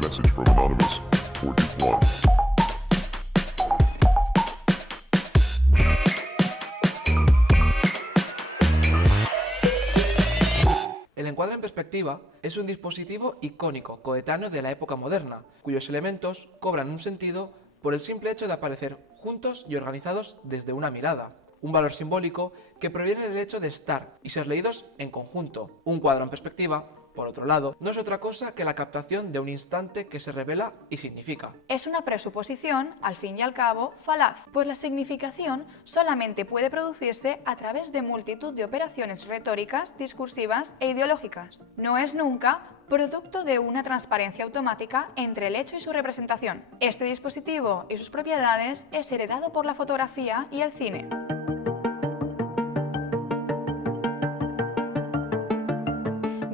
message from Anonymous for Duke One. El encuadre en perspectiva es un dispositivo icónico, coetáneo de la época moderna, cuyos elementos cobran un sentido por el simple hecho de aparecer juntos y organizados desde una mirada. Un valor simbólico que proviene del hecho de estar y ser leídos en conjunto. Un cuadro en perspectiva, por otro lado, no es otra cosa que la captación de un instante que se revela y significa. Es una presuposición, al fin y al cabo, falaz, pues la significación solamente puede producirse a través de multitud de operaciones retóricas, discursivas e ideológicas. No es nunca producto de una transparencia automática entre el hecho y su representación. Este dispositivo y sus propiedades es heredado por la fotografía y el cine.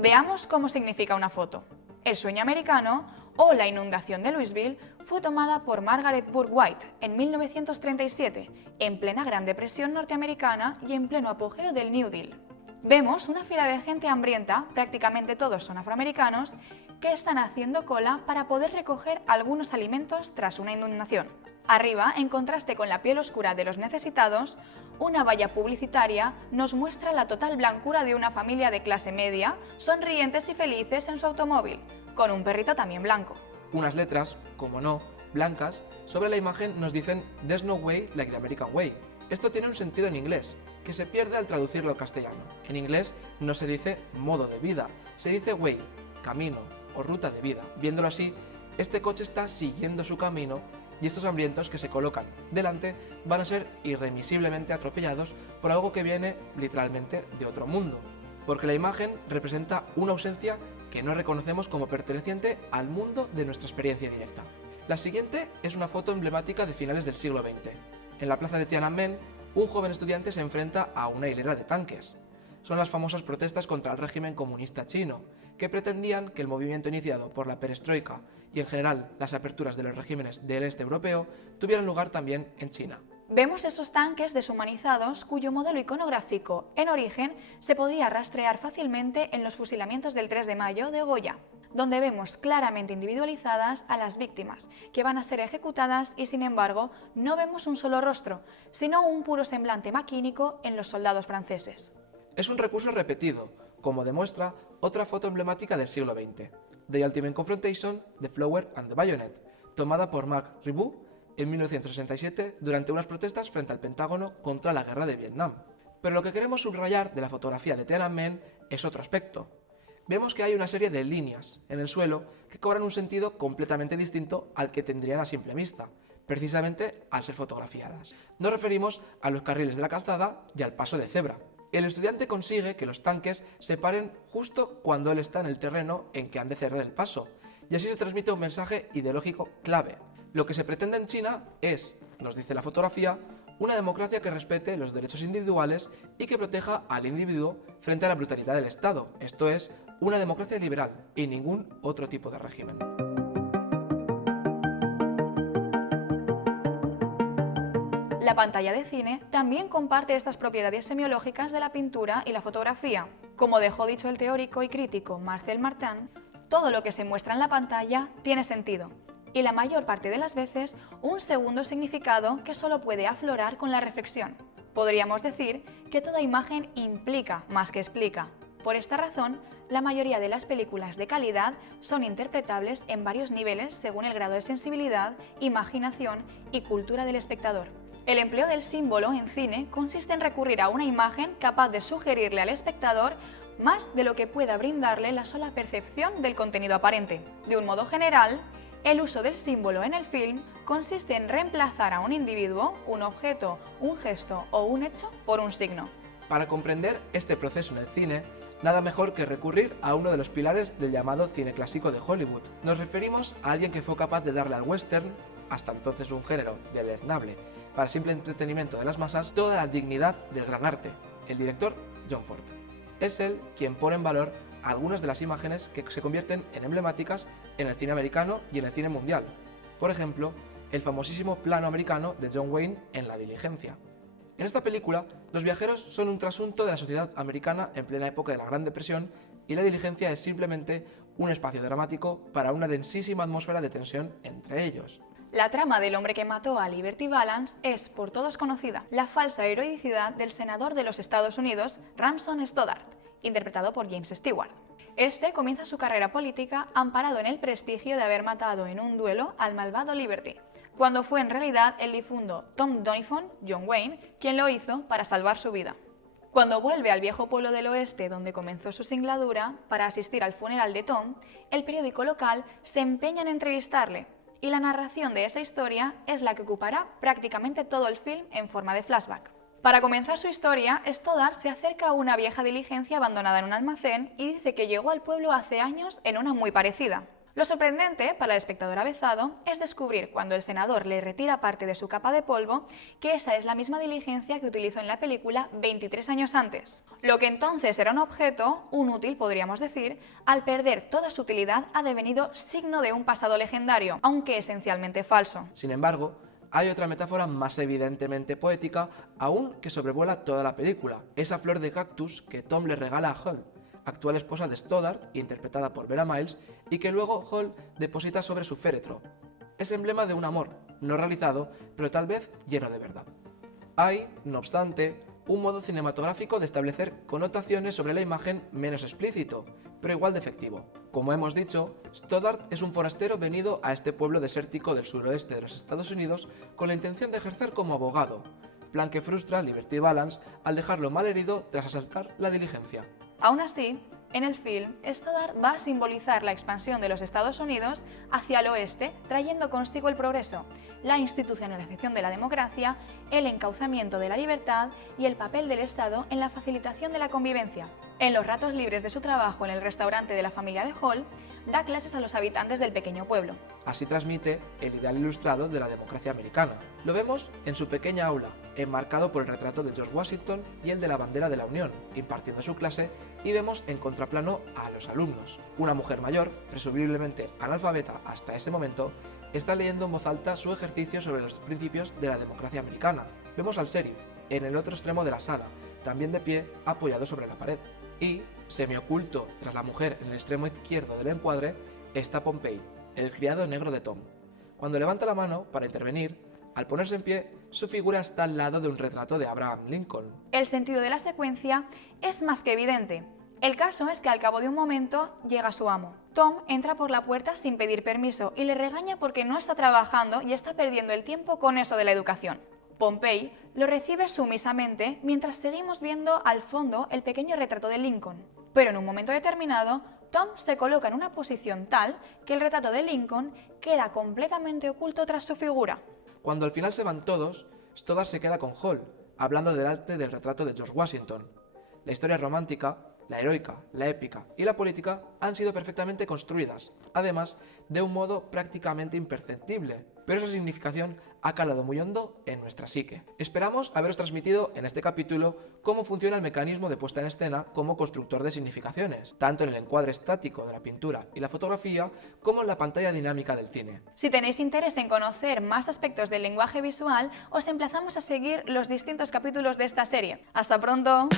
Veamos cómo significa una foto. El sueño americano o la inundación de Louisville fue tomada por Margaret Bourke White en 1937, en plena Gran Depresión norteamericana y en pleno apogeo del New Deal. Vemos una fila de gente hambrienta, prácticamente todos son afroamericanos, que están haciendo cola para poder recoger algunos alimentos tras una inundación. Arriba, en contraste con la piel oscura de los necesitados, una valla publicitaria nos muestra la total blancura de una familia de clase media, sonrientes y felices en su automóvil, con un perrito también blanco. Unas letras, como no, blancas, sobre la imagen nos dicen "There's no way like the American way". Esto tiene un sentido en inglés, que se pierde al traducirlo al castellano. En inglés no se dice modo de vida, se dice way, camino o ruta de vida. Viéndolo así, este coche está siguiendo su camino y estos hambrientos que se colocan delante van a ser irremisiblemente atropellados por algo que viene literalmente de otro mundo, porque la imagen representa una ausencia que no reconocemos como perteneciente al mundo de nuestra experiencia directa. La siguiente es una foto emblemática de finales del siglo XX. En la plaza de Tiananmen, un joven estudiante se enfrenta a una hilera de tanques. Son las famosas protestas contra el régimen comunista chino, que pretendían que el movimiento iniciado por la perestroika y en general las aperturas de los regímenes del este europeo tuvieran lugar también en China. Vemos esos tanques deshumanizados cuyo modelo iconográfico en origen se podría rastrear fácilmente en los fusilamientos del 3 de mayo de Goya, donde vemos claramente individualizadas a las víctimas, que van a ser ejecutadas y sin embargo no vemos un solo rostro, sino un puro semblante maquínico en los soldados franceses. Es un recurso repetido, como demuestra otra foto emblemática del siglo XX, The Ultimate Confrontation, The Flower and the Bayonet, tomada por Marc Ribot en 1967 durante unas protestas frente al Pentágono contra la guerra de Vietnam. Pero lo que queremos subrayar de la fotografía de Tiananmen es otro aspecto. Vemos que hay una serie de líneas en el suelo que cobran un sentido completamente distinto al que tendrían a simple vista, precisamente al ser fotografiadas. Nos referimos a los carriles de la calzada y al paso de cebra. El estudiante consigue que los tanques se paren justo cuando él está en el terreno en que han de cerrar el paso, y así se transmite un mensaje ideológico clave. Lo que se pretende en China es, nos dice la fotografía, una democracia que respete los derechos individuales y que proteja al individuo frente a la brutalidad del Estado, esto es, una democracia liberal y ningún otro tipo de régimen. La pantalla de cine también comparte estas propiedades semiológicas de la pintura y la fotografía. Como dejó dicho el teórico y crítico Marcel Martin, todo lo que se muestra en la pantalla tiene sentido, y la mayor parte de las veces un segundo significado que solo puede aflorar con la reflexión. Podríamos decir que toda imagen implica más que explica. Por esta razón, la mayoría de las películas de calidad son interpretables en varios niveles según el grado de sensibilidad, imaginación y cultura del espectador. El empleo del símbolo en cine consiste en recurrir a una imagen capaz de sugerirle al espectador más de lo que pueda brindarle la sola percepción del contenido aparente. De un modo general, el uso del símbolo en el film consiste en reemplazar a un individuo, un objeto, un gesto o un hecho por un signo. Para comprender este proceso en el cine, nada mejor que recurrir a uno de los pilares del llamado cine clásico de Hollywood. Nos referimos a alguien que fue capaz de darle al western, hasta entonces un género deleznable, para simple entretenimiento de las masas, toda la dignidad del gran arte, el director John Ford. Es él quien pone en valor algunas de las imágenes que se convierten en emblemáticas en el cine americano y en el cine mundial. Por ejemplo, el famosísimo plano americano de John Wayne en La Diligencia. En esta película, los viajeros son un trasunto de la sociedad americana en plena época de la Gran Depresión y la diligencia es simplemente un espacio dramático para una densísima atmósfera de tensión entre ellos. La trama del hombre que mató a Liberty Valance es por todos conocida, la falsa heroicidad del senador de los Estados Unidos, Ramson Stoddard, interpretado por James Stewart. Este comienza su carrera política amparado en el prestigio de haber matado en un duelo al malvado Liberty, cuando fue en realidad el difunto Tom Doniphan, John Wayne, quien lo hizo para salvar su vida. Cuando vuelve al viejo pueblo del oeste donde comenzó su singladura para asistir al funeral de Tom, el periódico local se empeña en entrevistarle, y la narración de esa historia es la que ocupará prácticamente todo el film en forma de flashback. Para comenzar su historia, Stoddard se acerca a una vieja diligencia abandonada en un almacén y dice que llegó al pueblo hace años en una muy parecida. Lo sorprendente para el espectador avezado es descubrir cuando el senador le retira parte de su capa de polvo que esa es la misma diligencia que utilizó en la película 23 años antes. Lo que entonces era un objeto, un útil podríamos decir, al perder toda su utilidad ha devenido signo de un pasado legendario, aunque esencialmente falso. Sin embargo, hay otra metáfora más evidentemente poética aún que sobrevuela toda la película, esa flor de cactus que Tom le regala a Hall, actual esposa de Stoddard, interpretada por Vera Miles, y que luego Hall deposita sobre su féretro. Es emblema de un amor, no realizado, pero tal vez lleno de verdad. Hay, no obstante, un modo cinematográfico de establecer connotaciones sobre la imagen menos explícito, pero igual de efectivo. Como hemos dicho, Stoddard es un forastero venido a este pueblo desértico del suroeste de los Estados Unidos con la intención de ejercer como abogado, plan que frustra a Liberty Valance al dejarlo malherido tras asaltar la diligencia. Aún así, en el film, Stoddard va a simbolizar la expansión de los Estados Unidos hacia el oeste, trayendo consigo el progreso, la institucionalización de la democracia, el encauzamiento de la libertad y el papel del Estado en la facilitación de la convivencia. En los ratos libres de su trabajo en el restaurante de la familia de Hall, da clases a los habitantes del pequeño pueblo. Así transmite el ideal ilustrado de la democracia americana. Lo vemos en su pequeña aula, enmarcado por el retrato de George Washington y el de la bandera de la Unión, impartiendo su clase, y vemos en contraplano a los alumnos. Una mujer mayor, presumiblemente analfabeta hasta ese momento, está leyendo en voz alta su ejercicio sobre los principios de la democracia americana. Vemos al sheriff, en el otro extremo de la sala, también de pie, apoyado sobre la pared. Y, semioculto tras la mujer en el extremo izquierdo del encuadre, está Pompey, el criado negro de Tom. Cuando levanta la mano para intervenir, al ponerse en pie, su figura está al lado de un retrato de Abraham Lincoln. El sentido de la secuencia es más que evidente. El caso es que al cabo de un momento llega su amo. Tom entra por la puerta sin pedir permiso y le regaña porque no está trabajando y está perdiendo el tiempo con eso de la educación. Pompey lo recibe sumisamente mientras seguimos viendo al fondo el pequeño retrato de Lincoln. Pero en un momento determinado, Tom se coloca en una posición tal que el retrato de Lincoln queda completamente oculto tras su figura. Cuando al final se van todos, Stoddard se queda con Hall, hablando del arte del retrato de George Washington. La historia romántica, la heroica, la épica y la política han sido perfectamente construidas, además de un modo prácticamente imperceptible, pero esa significación ha calado muy hondo en nuestra psique. Esperamos haberos transmitido en este capítulo cómo funciona el mecanismo de puesta en escena como constructor de significaciones, tanto en el encuadre estático de la pintura y la fotografía como en la pantalla dinámica del cine. Si tenéis interés en conocer más aspectos del lenguaje visual, os emplazamos a seguir los distintos capítulos de esta serie. ¡Hasta pronto!